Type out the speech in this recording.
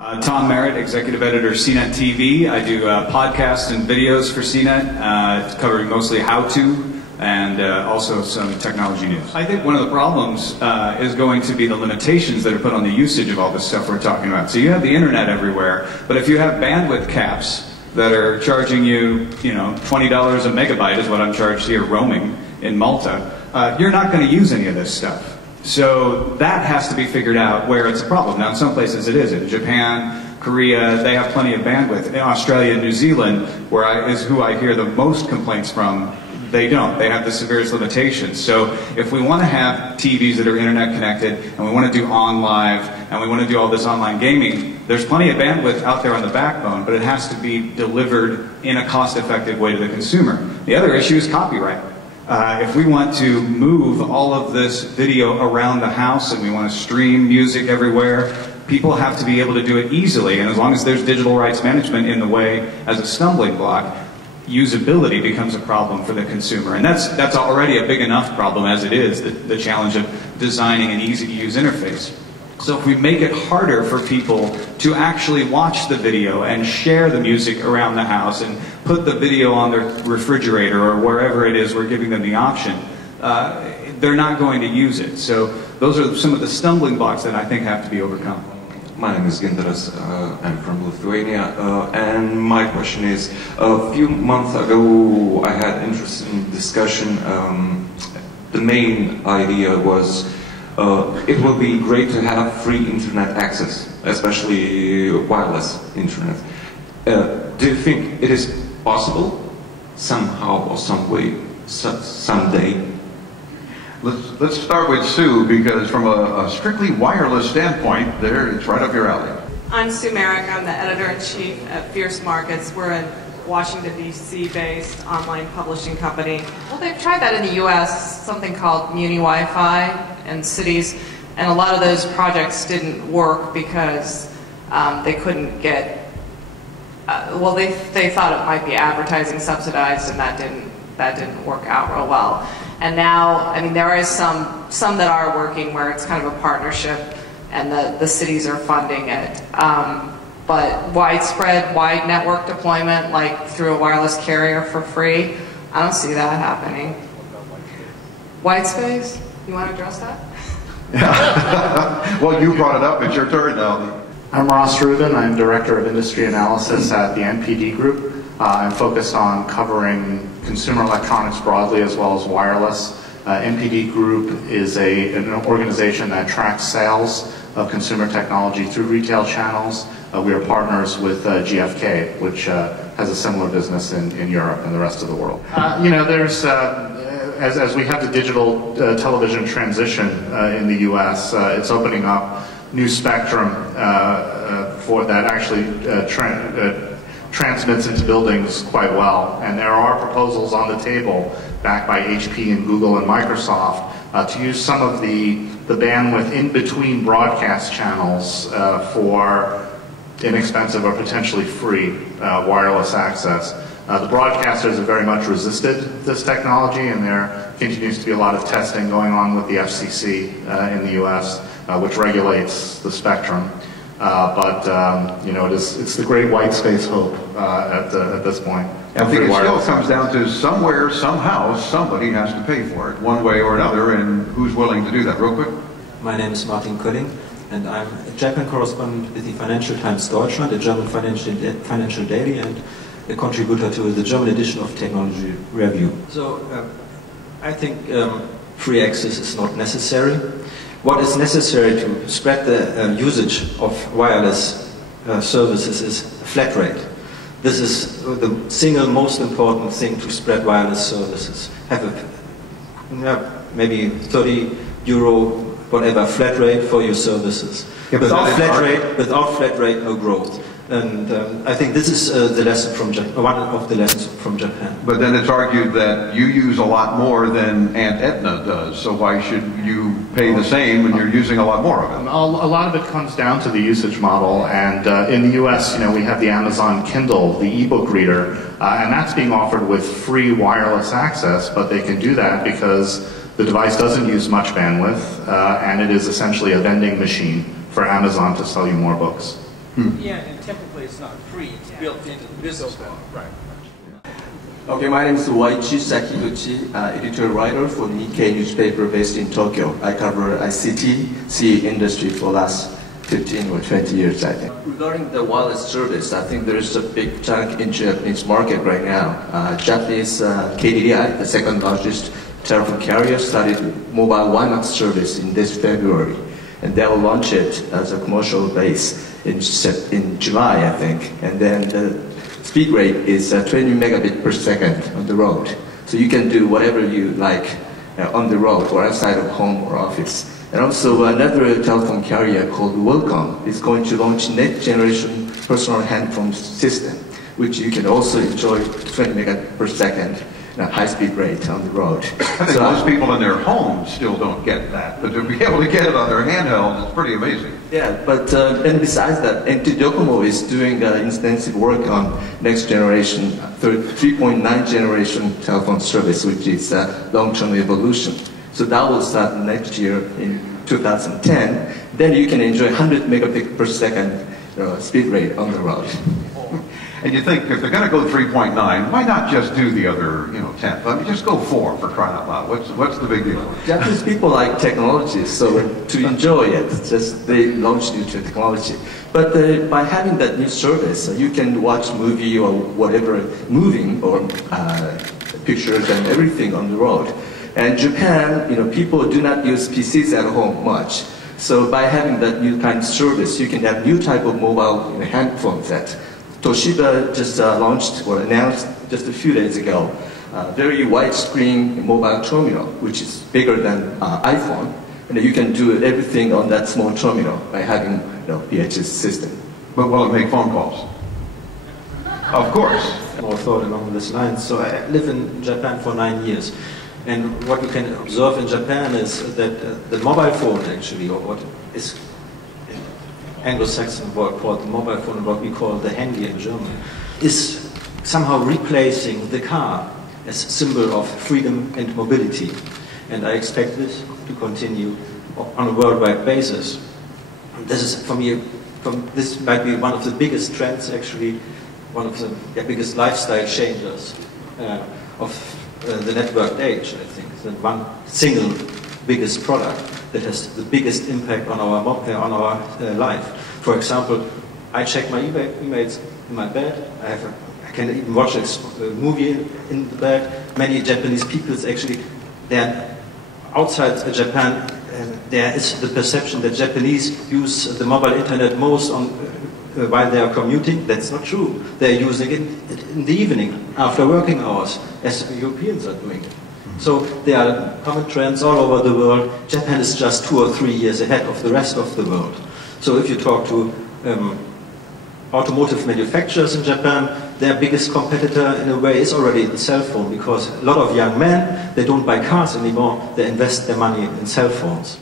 Tom Merritt, Executive Editor, CNET TV. I do podcasts and videos for CNET, covering mostly how-to and also some technology news. I think one of the problems is going to be the limitations that are put on the usage of all this stuff we're talking about. So you have the internet everywhere, but if you have bandwidth caps that are charging you, $20 a megabyte is what I'm charged here roaming in Malta, you're not going to use any of this stuff. So that has to be figured out where it's a problem. Now in some places it is. In Japan, Korea, they have plenty of bandwidth. In Australia and New Zealand, is who I hear the most complaints from, they don't. They have the severest limitations. So if we want to have TVs that are internet connected, and we want to do on live, and we want to do all this online gaming, there's plenty of bandwidth out there on the backbone, but it has to be delivered in a cost-effective way to the consumer. The other issue is copyright. If we want to move all of this video around the house and we want to stream music everywhere, people have to be able to do it easily. And as long as there's digital rights management in the way as a stumbling block, usability becomes a problem for the consumer. And that's already a big enough problem as it is, the challenge of designing an easy-to-use interface. So if we make it harder for people to actually watch the video and share the music around the house and put the video on their refrigerator or wherever it is we're giving them the option, they're not going to use it. So those are some of the stumbling blocks that I think have to be overcome. My name is Ginteras, I'm from Lithuania, and my question is, a few months ago I had interesting discussion. The main idea was it will be great to have free internet access, especially wireless internet. Do you think it is possible, somehow or some way, someday? Let's start with Sue, because from a strictly wireless standpoint, it's right up your alley. I'm Sue Marek. I'm the editor-in-chief at FierceMarkets. We're a Washington, D.C.-based online publishing company. Well, they've tried that in the U.S., something called Muni Wi-Fi in cities, and a lot of those projects didn't work because they couldn't get, well, they thought it might be advertising subsidized, and that didn't work out real well. And now, I mean, there is some that are working where it's kind of a partnership, and the cities are funding it. But widespread, wide network deployment, like through a wireless carrier for free, I don't see that happening. White space? You want to address that? Yeah. Well, you brought it up. It's your turn now. I'm Rubin. I'm Director of Industry Analysis at the NPD Group. I'm focused on covering consumer electronics broadly as well as wireless. NPD Group is an organization that tracks sales of consumer technology through retail channels. We are partners with GfK, which has a similar business in Europe and the rest of the world. There's, as we have the digital television transition in the US, it's opening up new spectrum for that actually transmits into buildings quite well. And there are proposals on the table backed by HP and Google and Microsoft to use some of the bandwidth in between broadcast channels for inexpensive or potentially free wireless access. The broadcasters have very much resisted this technology, and there continues to be a lot of testing going on with the FCC in the US, which regulates the spectrum. It's the great white space hope at this point. I think it still comes down to somewhere, somehow, somebody has to pay for it, one way or another, and who's willing to do that? Real quick. My name is Konig, and I'm a Japan correspondent with the Financial Times Deutschland, a German financial daily, and a contributor to the German edition of Technology Review. So I think free access is not necessary. What is necessary to spread the usage of wireless services is a flat rate. This is the single most important thing to spread wireless services. Have a maybe 30 euro, whatever, flat rate for your services. Yeah, without flat rate, no growth. And I think this is the lesson from one of the lessons from Japan. But then it's argued that you use a lot more than Aunt Edna does, so why should you pay the same when you're using a lot more of it? A lot of it comes down to the usage model, and in the US, we have the Amazon Kindle, the ebook reader, and that's being offered with free wireless access, but they can do that because the device doesn't use much bandwidth, and it is essentially a vending machine for Amazon to sell you more books. Yeah, and typically it's not free. It's built into the business model. Right. Okay, my name is Sakiduchi, editor-writer for Nikkei newspaper based in Tokyo. I cover ICT, CE industry for the last 15 or 20 years, I think. Regarding the wireless service, I think there is a big chunk in Japanese market right now. Japanese KDDI, the second largest telephone carrier, started mobile WiMAX service in this February. And they will launch it as a commercial base in July, I think. And then the speed rate is 20 megabit per second on the road. So you can do whatever you like on the road or outside of home or office. And also another telephone carrier called Welcome is going to launch next generation personal handphone system, which you can also enjoy 20 megabit per second high-speed rate on the road. I think most people in their homes still don't get that, but to be able to get it on their handheld is pretty amazing. Yeah, but and besides that, NTT Docomo is doing extensive work on next generation, 3.9 generation telephone service, which is long-term evolution. So that will start next year in 2010. Then you can enjoy 100 megabit per second speed rate on the road. And you think, if they're going to go 3.9, why not just do the other, 10th? I mean, just go 4 for crying out loud. What's the big deal? Japanese people like technology, so to enjoy it, just they launch new technology. But by having that new service, you can watch movie or whatever, moving or pictures and everything on the road. And Japan, people do not use PCs at home much. So by having that new kind of service, you can have new type of mobile handphone set. Toshiba just launched or announced just a few days ago a very widescreen mobile terminal, which is bigger than iPhone, and you can do everything on that small terminal by having PHS system. But will it make phone calls? Of course. More thought along this line. So I live in Japan for 9 years, and what you can observe in Japan is that the mobile phone actually, or what is Anglo-Saxon word called the mobile phone, what we call the handy in German, is somehow replacing the car as a symbol of freedom and mobility. And I expect this to continue on a worldwide basis. This is, for me, this might be one of the biggest trends, actually, one of the biggest lifestyle changes of the networked age, I think. The one single biggest product that has the biggest impact on our life. For example, I check my emails in my bed. I can even watch a movie in the bed. Many Japanese people actually, they're outside Japan. There is the perception that Japanese use the mobile internet most while they are commuting. That's not true. They're using it in the evening after working hours, as Europeans are doing it. So there are common trends all over the world. Japan is just 2 or 3 years ahead of the rest of the world. So if you talk to automotive manufacturers in Japan, their biggest competitor in a way is already the cell phone, because a lot of young men, they don't buy cars anymore, they invest their money in cell phones.